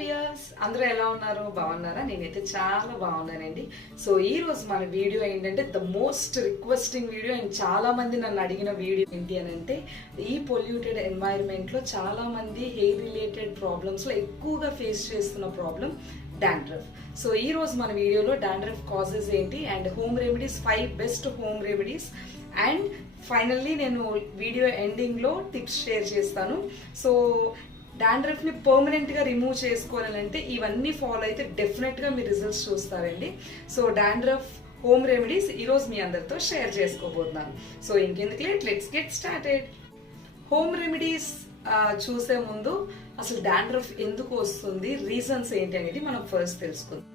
Viewers అందరూ ఎలా ఉన్నారు? బాగున్నారా? నేనైతే చాలా బాగున్నానండి. సో ఈ రోజు మన వీడియో ఏంటంటే the most requesting video and చాలా మంది నన్ను అడిగిన వీడియో ఏంటి అని అంటే ఈ పొల్యూటెడ్ ఎన్వైరన్మెంట్ లో చాలా మంది హెయిర్ రిలేటెడ్ ప్రాబ్లమ్స్ లో ఎక్కువగా ఫేస్ చేస్తున్న ప్రాబ్లం డాండ్రఫ్. సో ఈ రోజు మన వీడియోలో డాండ్రఫ్ కాజెస్ ఏంటి and home remedies 5 best home remedies and finally నేను వీడియో ఎండింగ్ లో టిప్స్ షేర్ చేస్తాను. సో డాండ్రఫ్ ని పర్మనెంట్ గా రిమూవ్ చేసుకోవాలంటే ఇవన్నీ ఫాలో అయితే డెఫినెట్ గా మీరు రిజల్ట్స్ చూస్తారండి. సో డాండ్రఫ్ హోమ్ రెమెడీస్ ఈ రోజు మీ అందరితో షేర్ చేసుకోబోతున్నాను. సో ఇంకెందుకు late, let's get started. Home remedies చూసే ముందు అసలు డాండ్రఫ్ ఎందుకు వస్తుంది, రీజన్స్ ఏంటి అనేది మనం ఫస్ట్ తెలుసుకుందాం.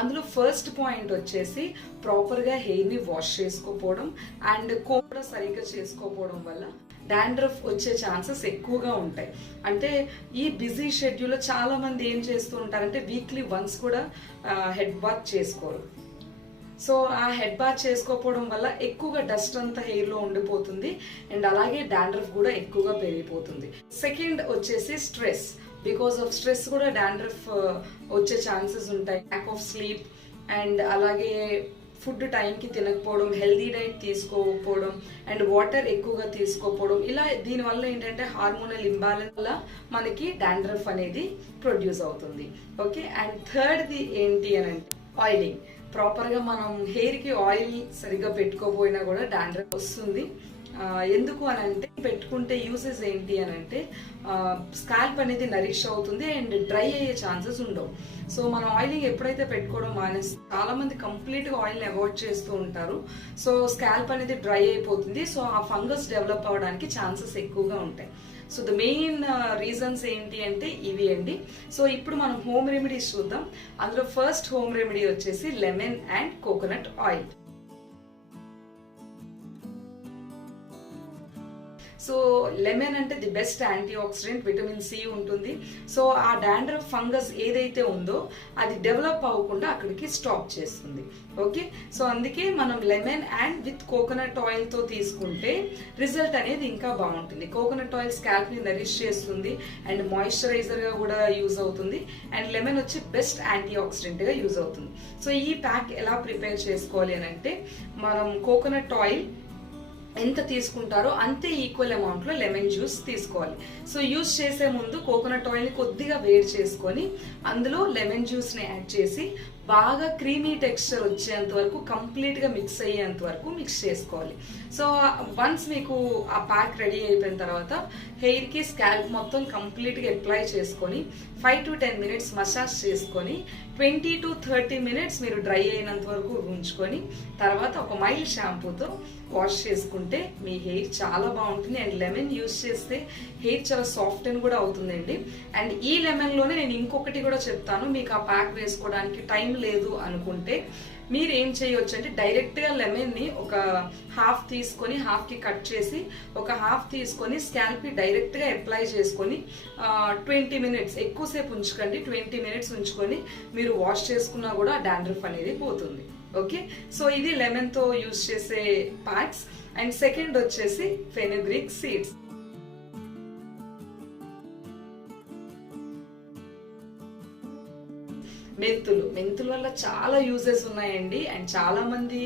అందులో ఫస్ట్ పాయింట్ వచ్చేసి ప్రాపర్గా హెయిర్ని వాష్ చేసుకోకపోవడం అండ్ కోమ్ సరిగ్గా చేసుకోకపోవడం వల్ల డాండ్రఫ్ వచ్చే ఛాన్సెస్ ఎక్కువగా ఉంటాయి. అంటే ఈ బిజీ షెడ్యూల్లో చాలా మంది ఏం చేస్తూ ఉంటారంటే వీక్లీ వన్స్ కూడా హెడ్ బాత్ చేసుకోరు. సో ఆ హెడ్ బాత్ చేసుకోకపోవడం వల్ల ఎక్కువగా డస్ట్ అంతా హెయిర్లో ఉండిపోతుంది అండ్ అలాగే డాండ్రఫ్ కూడా ఎక్కువగా పెరిగిపోతుంది. సెకండ్ వచ్చేసి స్ట్రెస్. బికాస్ ఆఫ్ స్ట్రెస్ కూడా డాండ్రఫ్ వచ్చే ఛాన్సెస్ ఉంటాయి. ల్యాక్ ఆఫ్ స్లీప్ అండ్ అలాగే ఫుడ్ టైంకి తినకపోవడం, హెల్దీ డైట్ తీసుకోకపోవడం అండ్ వాటర్ ఎక్కువగా తీసుకోకపోవడం, ఇలా దీనివల్ల ఏంటంటే హార్మోనల్ ఇంబ్యాలెన్స్ వల్ల మనకి డాండ్రఫ్ అనేది ప్రొడ్యూస్ అవుతుంది. ఓకే, అండ్ థర్డ్ది ఏంటి అని అంటే ఆయిలింగ్. ప్రాపర్గా మనం హెయిర్కి ఆయిల్ సరిగ్గా పెట్టుకోకపోయినా కూడా డాండ్రఫ్ వస్తుంది. ఎందుకు అని అంటే పెట్టుకుంటే యూసెస్ ఏంటి అని అంటే స్కాల్ప్ అనేది నరిష్ అవుతుంది అండ్ డ్రై అయ్యే ఛాన్సెస్ ఉండవు. సో మనం ఆయిలింగ్ ఎప్పుడైతే పెట్టుకోవడం మానేస్తే చాలా మంది కంప్లీట్గా ఆయిల్ని అవాయిడ్ చేస్తూ ఉంటారు. సో స్కాల్ప్ అనేది డ్రై అయిపోతుంది. సో ఆ ఫంగస్ డెవలప్ అవ్వడానికి ఛాన్సెస్ ఎక్కువగా ఉంటాయి. సో ద మెయిన్ రీజన్స్ ఏంటి అంటే ఇవి అండి. సో ఇప్పుడు మనం హోమ్ రెమెడీస్ చూద్దాం. అందులో ఫస్ట్ హోమ్ రెమెడీ వచ్చేసి lemon and coconut oil. So lemon అంటే the best antioxidant, vitamin C ఉంటుంది. సో ఆ డాండ్రఫ్ ఫంగస్ ఏదైతే ఉందో అది డెవలప్ అవ్వకుండా అక్కడికి స్టాప్ చేస్తుంది. ఓకే, సో అందుకే మనం లెమన్ అండ్ విత్ కోకోనట్ ఆయిల్తో తీసుకుంటే రిజల్ట్ అనేది ఇంకా బాగుంటుంది. కోకోనట్ ఆయిల్ స్కాల్ప్ని నరిష్ చేస్తుంది అండ్ మాయిశ్చరైజర్గా కూడా యూజ్ అవుతుంది అండ్ లెమన్ వచ్చి బెస్ట్ యాంటీ ఆక్సిడెంట్గా యూజ్ అవుతుంది. సో ఈ ప్యాక్ ఎలా ప్రిపేర్ చేసుకోవాలి అని అంటే మనం కోకోనట్ ఆయిల్ ఎంత తీసుకుంటారో అంతే ఈక్వల్ అమౌంట్లో లెమన్ జ్యూస్ తీసుకోవాలి. సో యూజ్ చేసే ముందు కోకోనట్ ఆయిల్ని కొద్దిగా వేడి చేసుకొని అందులో లెమన్ జ్యూస్ని యాడ్ చేసి బాగా క్రీమీ టెక్స్చర్ వచ్చేంత వరకు కంప్లీట్గా మిక్స్ అయ్యేంత వరకు మిక్స్ చేసుకోవాలి. సో వన్స్ మీకు ఆ ప్యాక్ రెడీ అయిపోయిన తర్వాత హెయిర్కి స్కాల్ప్ మొత్తం కంప్లీట్గా అప్లై చేసుకొని 5 to 10 minutes మసాజ్ చేసుకొని 20 to 30 minutes మీరు డ్రై అయినంత వరకు ఉంచుకొని తర్వాత ఒక మైల్డ్ షాంపూతో వాష్ చేసుకుంటే మీ హెయిర్ చాలా బాగుంటుంది. అండ్ లెమన్ యూజ్ చేస్తే హెయిర్ చాలా సాఫ్ట్ అని కూడా అవుతుందండి. అండ్ ఈ లెమన్లోనే నేను ఇంకొకటి కూడా చెప్తాను. మీకు ఆ ప్యాక్ వేసుకోవడానికి టైం లేదు అనుకుంటే మీరు ఏం చేయొచ్చు అంటే డైరెక్ట్గా లెమన్ని ఒక హాఫ్ తీసుకొని హాఫ్కి కట్ చేసి ఒక హాఫ్ తీసుకొని స్కాల్ప్కి డైరెక్ట్గా అప్లై చేసుకొని 20 minutes, ఎక్కువసేపు ఉంచుకోండి, 20 minutes ఉంచుకొని మీరు వాష్ చేసుకున్నా కూడా డాండ్రఫ్ అనేది పోతుంది. ఓకే, సో ఇది లెమన్తో యూజ్ చేసే ప్యాక్స్. అండ్ సెకండ్ వచ్చేసి ఫెనుగ్రీక్ సీడ్స్. మెంతుల వల్ల చాలా యూజెస్ ఉన్నాయండి అండ్ చాలా మంది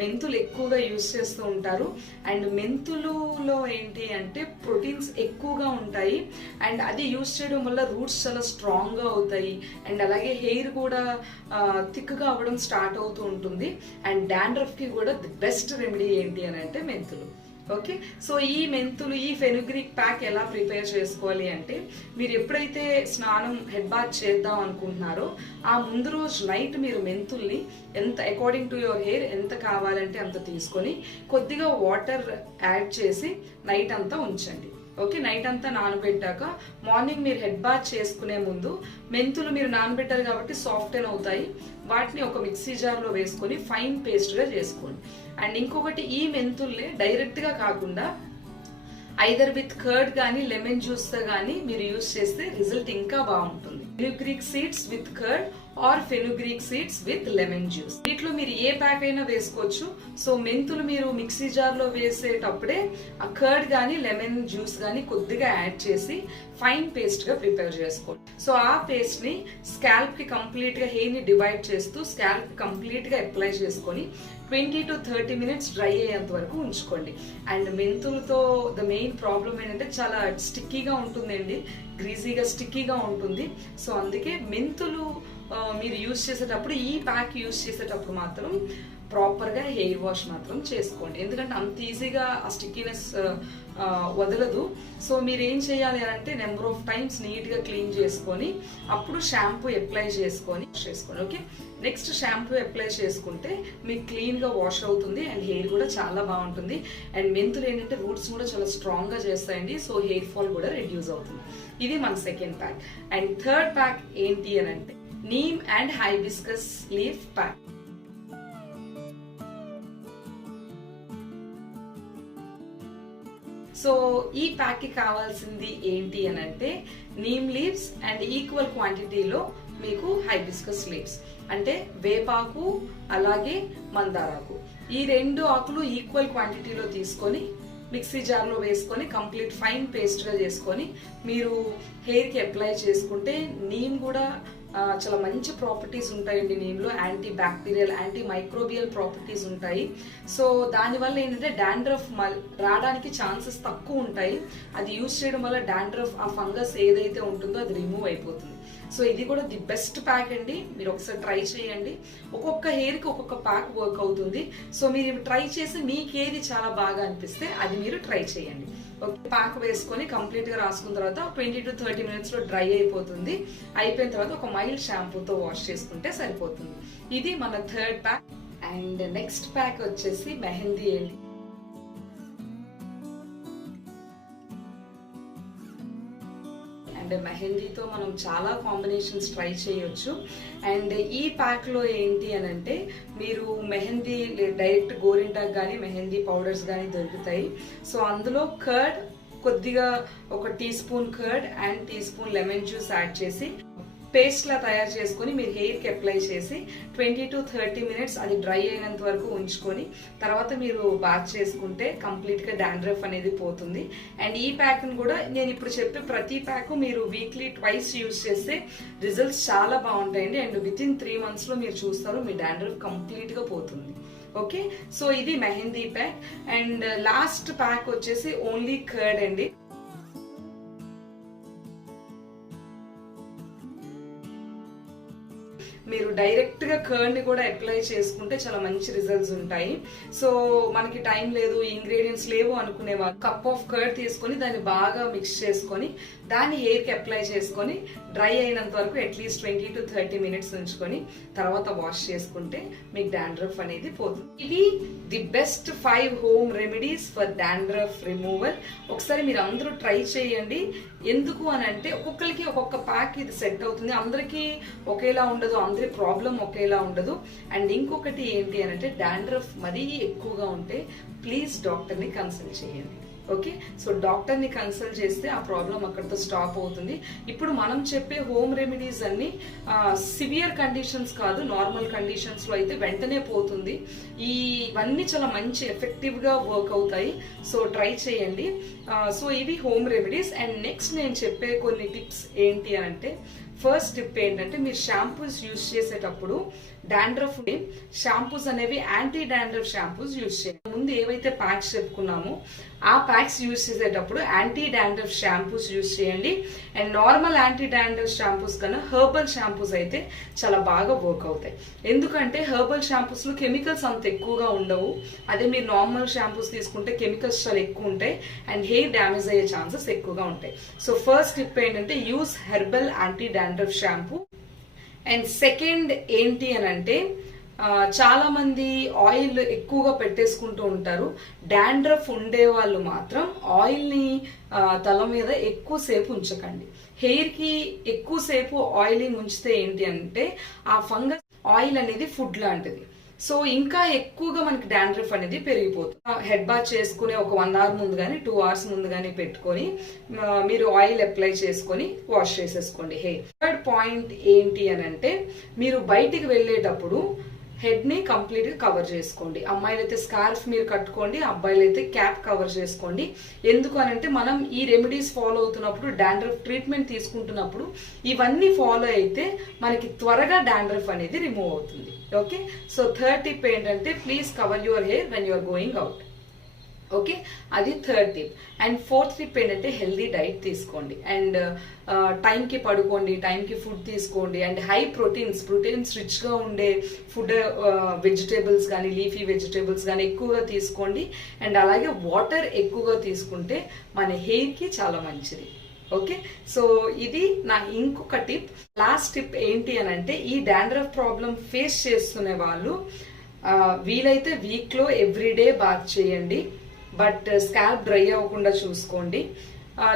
మెంతులు ఎక్కువగా యూజ్ చేస్తూ ఉంటారు. అండ్ మెంతులలో ఏంటి అంటే ప్రోటీన్స్ ఎక్కువగా ఉంటాయి అండ్ అది యూజ్ చేయడం వల్ల రూట్స్ చాలా స్ట్రాంగ్గా అవుతాయి అండ్ అలాగే హెయిర్ కూడా థిక్గా అవ్వడం స్టార్ట్ అవుతూ ఉంటుంది. అండ్ డాండ్రఫ్కి కూడా ది బెస్ట్ రెమెడీ ఏంటి అని అంటే మెంతులు. ఓకే, సో ఈ మెంతులు ఈ ఫెనుగ్రీక్ ప్యాక్ ఎలా ప్రిపేర్ చేసుకోవాలి అంటే మీరు ఎప్పుడైతే స్నానం హెడ్ బాత్ చేద్దాం అనుకుంటున్నారో ఆ ముందు రోజు నైట్ మీరు మెంతుల్ని ఎంత అకార్డింగ్ టు యువర్ హెయిర్ ఎంత కావాలంటే అంత తీసుకొని కొద్దిగా వాటర్ యాడ్ చేసి నైట్ అంతా ఉంచండి. ఓకే, నైట్ అంతా నానబెట్టాక మార్నింగ్ మీరు హెడ్ బాత్ చేసుకునే ముందు మెంతులు మీరు నానబెట్టారు కాబట్టి సాఫ్ట్ అవుతాయి. వాటిని ఒక మిక్సీ జార్లో వేసుకొని ఫైన్ పేస్ట్గా చేసుకోండి. అండ్ ఇంకొకటి ఈ మెంతుల్ని డైరెక్ట్గా కాకుండా ఐదర్ విత్ కర్డ్ కానీ లెమన్ జ్యూస్ తో కానీ మీరు యూస్ చేస్తే రిజల్ట్ ఇంకా బాగుంటుంది. Fenugreek seeds with curd or fenugreek seeds with lemon juice, వీటిలో మీరు ఏ ప్యాక్ అయినా వేసుకోవచ్చు. సో మెంతులు మీరు మిక్సీ జార్ లో వేసేటప్పుడే ఆ కర్డ్ గానీ లెమన్ జ్యూస్ గానీ కొద్దిగా యాడ్ చేసి ఫైన్ పేస్ట్ గా ప్రిపేర్ చేసుకోండి. సో ఆ పేస్ట్ ని స్కాల్ప్ కి కంప్లీట్ గా హెయిర్ ని డివైడ్ చేస్తూ స్కాల్ప్ కి కంప్లీట్ గా అప్లై చేసుకొని 20 to 30 minutes డ్రై అయ్యేంత వరకు ఉంచుకోండి. అండ్ మెంతులతో ద మెయిన్ ప్రాబ్లం ఏంటంటే చాలా స్టిక్కీగా ఉంటుందండి, గ్రీజీగా స్టిక్కీగా ఉంటుంది. సో అందుకే మెంతులు మీరు యూజ్ చేసేటప్పుడు, ఈ ప్యాక్ యూజ్ చేసేటప్పుడు మాత్రం ప్రాపర్ గా హెయిర్ వాష్ మాత్రం చేసుకోండి, ఎందుకంటే అంత ఈజీగా ఆ స్టిక్కీనెస్ వదలదు. సో మీరు ఏం చేయాలి అంటే నెంబర్ ఆఫ్ టైమ్స్ నీట్ గా క్లీన్ చేసుకొని అప్పుడు షాంపూ అప్లై చేసుకోండి. ఓకే, నెక్స్ట్ షాంపూ అప్లై చేసుకుంటే మీకు క్లీన్ గా వాష్ అవుతుంది అండ్ హెయిర్ కూడా చాలా బాగుంటుంది. అండ్ మెంతులు ఏంటంటే రూట్స్ కూడా చాలా స్ట్రాంగ్ గా చేస్తాయండి, సో హెయిర్ ఫాల్ కూడా రిడ్యూస్ అవుతుంది. ఇది మన second pack. And third pack ఏంటి అని అంటే neem and hibiscus leaf pack. So ఈ ప్యాక్ కి కావాల్సింది ఏంటి అని అంటే నీమ్ లీవ్స్ అండ్ ఈక్వల్ క్వాంటిటీలో మీకు హైబిస్కస్ లీవ్స్, అంటే వేపాకు అలాగే మందారాకు, ఈ రెండు ఆకులు ఈక్వల్ క్వాంటిటీలో తీసుకొని మిక్సీ జార్ లో వేసుకొని కంప్లీట్ ఫైన్ పేస్ట్ గా చేసుకొని మీరు హెయిర్ కి అప్లై చేసుకుంటే, నీమ్ కూడా చాలా మంచి ప్రాపర్టీస్ ఉంటాయండి నీమ్లో, antibacterial antimicrobial properties ఉంటాయి. సో దానివల్ల ఏంటంటే డాండ్రఫ్ రావడానికి ఛాన్సెస్ తక్కువ ఉంటాయి. అది యూజ్ చేయడం వల్ల డాండ్రఫ్ ఆ ఫంగస్ ఏదైతే ఉంటుందో అది రిమూవ్ అయిపోతుంది. సో ఇది కూడా ది బెస్ట్ ప్యాక్ అండి, మీరు ఒకసారి ట్రై చేయండి. ఒక్కొక్క హెయిర్ కి ఒక్కొక్క ప్యాక్ వర్క్ అవుతుంది. సో మీరు ట్రై చేసి మీకు ఏది చాలా బాగా అనిపిస్తే అది మీరు ట్రై చేయండి. ఒక ప్యాక్ వేసుకొని కంప్లీట్ గా రాసుకున్న తర్వాత 20 to 30 minutes లో డ్రై అయిపోతుంది. అయిపోయిన తర్వాత ఒక మైల్డ్ షాంపూతో వాష్ చేసుకుంటే సరిపోతుంది. ఇది మన third pack. And next pack వచ్చేసి మెహందీ అండి. అండ్ మెహందీతో మనం చాలా కాంబినేషన్స్ ట్రై చేయొచ్చు. అండ్ ఈ ప్యాక్ లో ఏంటి అని అంటే మీరు మెహందీ డైరెక్ట్ గోరింటాకు కానీ మెహందీ పౌడర్స్ కానీ దొరుకుతాయి. సో అందులో కర్డ్ కొద్దిగా ఒక teaspoon curd and teaspoon lemon juice add చేసి పేస్ట్ లా తయారు చేసుకొని మీరు హెయిర్ కి అప్లై చేసి 20 to 30 minutes అది డ్రై అయినంత వరకు ఉంచుకొని తర్వాత మీరు బాత్ చేసుకుంటే కంప్లీట్ గా డాండ్రఫ్ అనేది పోతుంది. అండ్ ఈ ప్యాక్ ను కూడా నేను ఇప్పుడు చెప్పే ప్రతి ప్యాక్ మీరు వీక్లీ ట్వైస్ యూజ్ చేస్తే రిజల్ట్స్ చాలా బాగుంటాయండి. అండ్ విత్ ఇన్ 3 months లో మీరు చూస్తారు మీ డాండ్రఫ్ కంప్లీట్ గా పోతుంది. ఓకే, సో ఇది mehndi pack. And last pack వచ్చేసి ఓన్లీ కర్డ్ అండి. మీరు డైరెక్ట్ గా కర్డ్ ని కూడా అప్లై చేసుకుంటే చాలా మంచి రిజల్ట్స్ ఉంటాయి. సో మనకి టైం లేదు, ఇంగ్రీడియంట్స్ లేవు అనుకునే వాళ్ళు కప్ ఆఫ్ కర్డ్ తీసుకొని దాన్ని బాగా మిక్స్ చేసుకొని దాన్ని హెయిర్ కి అప్లై చేసుకొని డ్రై అయినంత వరకు అట్లీస్ట్ 20 to 30 minutes ఉంచుకొని తర్వాత వాష్ చేసుకుంటే మీకు డాండ్రఫ్ అనేది పోతుంది. ఇది the best 5 home remedies for dandruff removal. ఒకసారి మీరు అందరూ ట్రై చేయండి. ఎందుకు అని అంటే ఒక్కొక్కరికి ఒక్కొక్క ప్యాక్ ఇది సెట్ అవుతుంది, అందరికీ ఒకేలా ఉండదు, అందరి ప్రాబ్లం ఒకేలా ఉండదు. అండ్ ఇంకొకటి ఏంటి అని అంటే డాండ్రఫ్ మరీ ఎక్కువగా ఉంటే ప్లీజ్ డాక్టర్ ని కన్సల్ట్ చేయండి. ఓకే, సో డాక్టర్ ని కన్సల్ట్ చేస్తే ఆ ప్రాబ్లం అక్కడితో స్టాప్ అవుతుంది. ఇప్పుడు మనం చెప్పే హోమ్ రెమెడీస్ అన్ని సివియర్ కండిషన్స్ కాదు, నార్మల్ కండిషన్స్ లో అయితే వెంటనే పోతుంది. ఇవన్నీ చాలా మంచి ఎఫెక్టివ్ గా వర్క్ అవుతాయి. సో ట్రై చేయండి. సో ఇవి హోమ్ రెమెడీస్. అండ్ నెక్స్ట్ నేను చెప్పే కొన్ని టిప్స్ ఏంటి అని అంటే ఫస్ట్ టిప్ ఏంటంటే మీరు షాంపూస్ యూజ్ చేసేటప్పుడు డాండ్రఫ్ షాంపూస్ అనేవి యాంటీ డాండ్రఫ్ షాంపూస్ యూజ్ చేయండి. ముందు ఏవైతే ప్యాక్స్ చెప్పుకున్నామో ఆ ప్యాక్స్ యూజ్ చేసేటప్పుడు యాంటీ డాండ్రఫ్ షాంపూస్ యూజ్ చేయండి. And normal anti dandruff shampoos కన్నా హెర్బల్ షాంపూస్ అయితే చాలా బాగా వర్క్ అవుతాయి. ఎందుకంటే హెర్బల్ షాంపూస్ లో కెమికల్స్ అంత ఎక్కువగా ఉండవు. అదే మీరు నార్మల్ షాంపూస్ తీసుకుంటే కెమికల్స్ చాలా ఎక్కువ ఉంటాయి అండ్ హెయిర్ డ్యామేజ్ అయ్యే ఛాన్సెస్ ఎక్కువగా ఉంటాయి. సో ఫస్ట్ టిప్ ఏంటంటే use herbal anti dandruff shampoo. And second ఏంటి అని అంటే చాలా మంది ఆయిల్ ఎక్కువగా పెట్టేసుకుంటూ ఉంటారు. డాండ్రఫ్ ఉండే వాళ్ళు మాత్రం ఆయిల్ ని తల మీద ఎక్కువసేపు ఉంచకండి. హెయిర్ కి ఎక్కువసేపు ఆయిలింగ్ ఉంచితే ఏంటి అంటే ఆ ఫంగస్, ఆయిల్ అనేది ఫుడ్ లాంటిది. సో ఇంకా ఎక్కువగా మనకి డాండ్రఫ్ అనేది పెరిగిపోతుంది. హెడ్ బాత్ చేసుకునే ఒక 1 hour ముందు కానీ 2 hours ముందు కానీ పెట్టుకొని మీరు ఆయిల్ అప్లై చేసుకొని వాష్ చేసేసుకోండి హెయిర్. థర్డ్ పాయింట్ ఏంటి అని అంటే, మీరు బయటికి వెళ్ళేటప్పుడు హెడ్ ని కంప్లీట్ గా కవర్ చేసుకోండి. అమ్మాయిలు అయితే స్కార్ఫ్ మీరు కట్టుకోండి, అబ్బాయిలు అయితే క్యాప్ కవర్ చేసుకోండి. ఎందుకు అనంటే మనం ఈ రెమెడీస్ ఫాలో అవుతున్నప్పుడు, డాండ్రఫ్ ట్రీట్మెంట్ తీసుకుంటున్నప్పుడు ఇవన్నీ ఫాలో అయితే మనకి త్వరగా డాండ్రఫ్ అనేది రిమూవ్ అవుతుంది. ఓకే, సో థర్డ్ టిప్ ఏంటంటే, please cover your hair when you're going out. Okay, అది third tip. And fourth tip ఏంటంటే, హెల్దీ డైట్ తీసుకోండి. అండ్ టైంకి పడుకోండి, టైంకి ఫుడ్ తీసుకోండి. అండ్ హై ప్రోటీన్స్ రిచ్గా ఉండే ఫుడ్, వెజిటేబుల్స్ కానీ లీఫీ వెజిటేబుల్స్ కానీ ఎక్కువగా తీసుకోండి. అండ్ అలాగే వాటర్ ఎక్కువగా తీసుకుంటే మన హెయిర్కి చాలా మంచిది. ఓకే, సో ఇది నా ఇంకొక టిప్. లాస్ట్ టిప్ ఏంటి అని అంటే, ఈ డాండ్రఫ్ ప్రాబ్లం ఫేస్ చేస్తున్న వాళ్ళు వీలైతే వీక్లో ఎవ్రీడే బాత్ చేయండి. బట్ స్కాల్ప్ డ్రై అవ్వకుండా చూసుకోండి.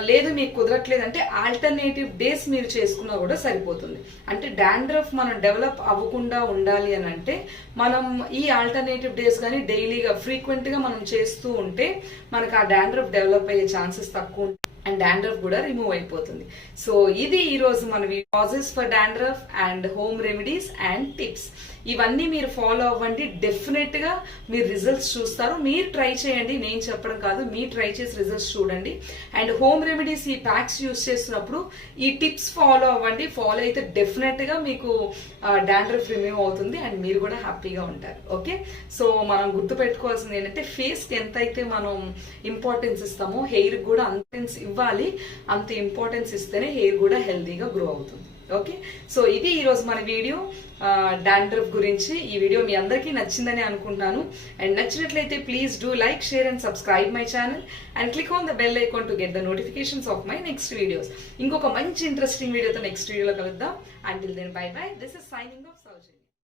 లేదు మీకు కుదరట్లేదంటే ఆల్టర్నేటివ్ డేస్ మీరు చేసుకున్నా కూడా సరిపోతుంది. అంటే డాండ్రఫ్ మనం డెవలప్ అవ్వకుండా ఉండాలి అని అంటే మనం ఈ ఆల్టర్నేటివ్ డేస్ కానీ డైలీగా ఫ్రీక్వెంట్గా మనం చేస్తూ ఉంటే మనకు ఆ డాండ్రఫ్ డెవలప్ అయ్యే ఛాన్సెస్ తక్కువ ఉంటాయి అండ్ డాండ్రఫ్ కూడా రిమూవ్ అయిపోతుంది. సో ఇది ఈ రోజు మన causes for dandruff and home remedies and tips. ఇవన్నీ మీరు ఫాలో అవ్వండి, డెఫినెట్ గా మీరు రిజల్ట్స్ చూస్తారు. మీరు ట్రై చేయండి, నేను చెప్పడం కాదు, మీరు ట్రై చేసి రిజల్ట్స్ చూడండి. అండ్ హోమ్ రెమెడీస్ ఈ ప్యాక్స్ యూస్ చేస్తున్నప్పుడు ఈ టిప్స్ ఫాలో అవ్వండి. ఫాలో అయితే డెఫినెట్ గా మీకు డాండ్రఫ్ రిమూవ్ అవుతుంది అండ్ మీరు కూడా హ్యాపీగా ఉంటారు. ఓకే, సో మనం గుర్తు పెట్టుకోవాల్సింది ఏంటంటే, ఫేస్ కి ఎంత అయితే మనం ఇంపార్టెన్స్ ఇస్తామో హెయిర్ కూడా అంత ఇవ్వాలి. అంత ఇంపార్టెన్స్ ఇస్తేనే హెయిర్ కూడా హెల్దీగా గ్రో అవుతుంది. ఓకే, సో ఇది ఈరోజు మన వీడియో డాండ్రఫ్ గురించి. ఈ వీడియో మీ అందరికీ నచ్చిందని అనుకుంటున్నాను. అండ్ నచ్చినట్లయితే please do like, share and subscribe my channel and click on the bell icon to get the notifications of my next videos. ఇంకొక మంచి ఇంట్రెస్టింగ్ వీడియోతో నెక్స్ట్ వీడియోలో కలుద్దాం. Until then bye bye. This is signing off Soujanya.